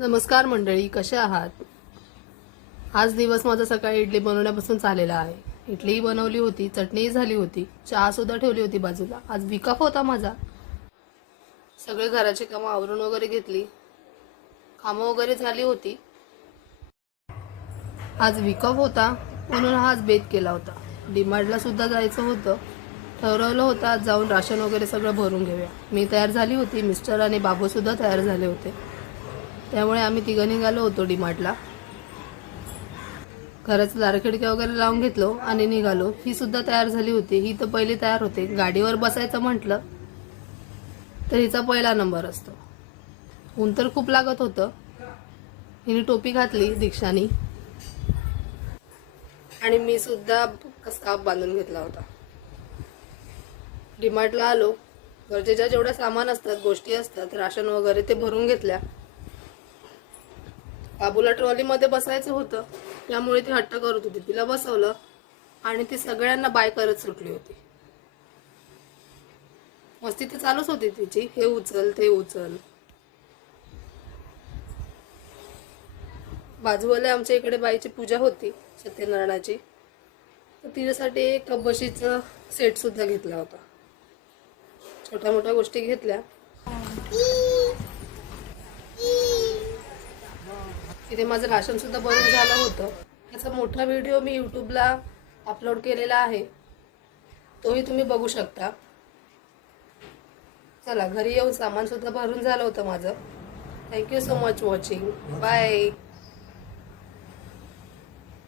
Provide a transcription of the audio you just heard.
नमस्कार मंडळी, कशा आहात? आज दिवस माझा सकाळी इडली बनवण्यापासून चाललेला आहे. इडलीही बनवली होती, चटणीही झाली होती, चहा सुद्धा ठेवली होती बाजूला. आज वीक ऑफ होता माझा. सगळे घराची कामं आवरून वगैरे घेतली, कामं वगैरे झाली होती. आज वीक ऑफ होता म्हणून हा आज बेत केला होता. डीमार्टला सुद्धा जायचं होतं. ठरवलं होतं आज जाऊन राशन वगैरे सगळं भरून घेऊया. मी तयार झाली होती, मिस्टर आणि बाबू सुद्धा तयार झाले होते. त्यामुळे आम्ही तिघं निघालो होतो डीमार्टला. घराचं दारखिडक्या वगैरे लावून घेतलो आणि निघालो. ही सुद्धा तयार झाली होती. ही तर पहिली तयार होते. गाडीवर बसायचं म्हटलं तर हिचा पहिला नंबर असतो. ऊन तर खूप लागत होतं. हिने टोपी घातली दीक्षानी आणि मी सुद्धा स्कार्फ बांधून घेतला होता. डीमार्टला आलो. गरजेच्या जेवढ्या सामान असतात, गोष्टी असतात, राशन वगैरे ते भरून घेतल्या. बाबूला ट्रॉलीमध्ये बसायचं होतं, त्यामुळे ती हट्ट करत होती. तिला बसवलं आणि ती सगळ्यांना बाय करत सुटली होती. मस्ती तर चालूच होती तिची, हे उचल ते उचल. बाजूवाले आमच्या इकडे बाईची पूजा होती सत्यनारायणाची, तर तिच्यासाठी एक बशीचं सेट सुद्धा घेतला होता. छोट्या मोठ्या गोष्टी घेतल्या. तिथे माझं राशन सुद्धा भरून झालं होतं. याचा मोठा व्हिडिओ मी यूट्यूबला अपलोड केलेला आहे, तोही तुम्ही बघू शकता. चला, घरी येऊन सामान सुद्धा भरून झालं होतं माझं. Thank you so much watching. Bye.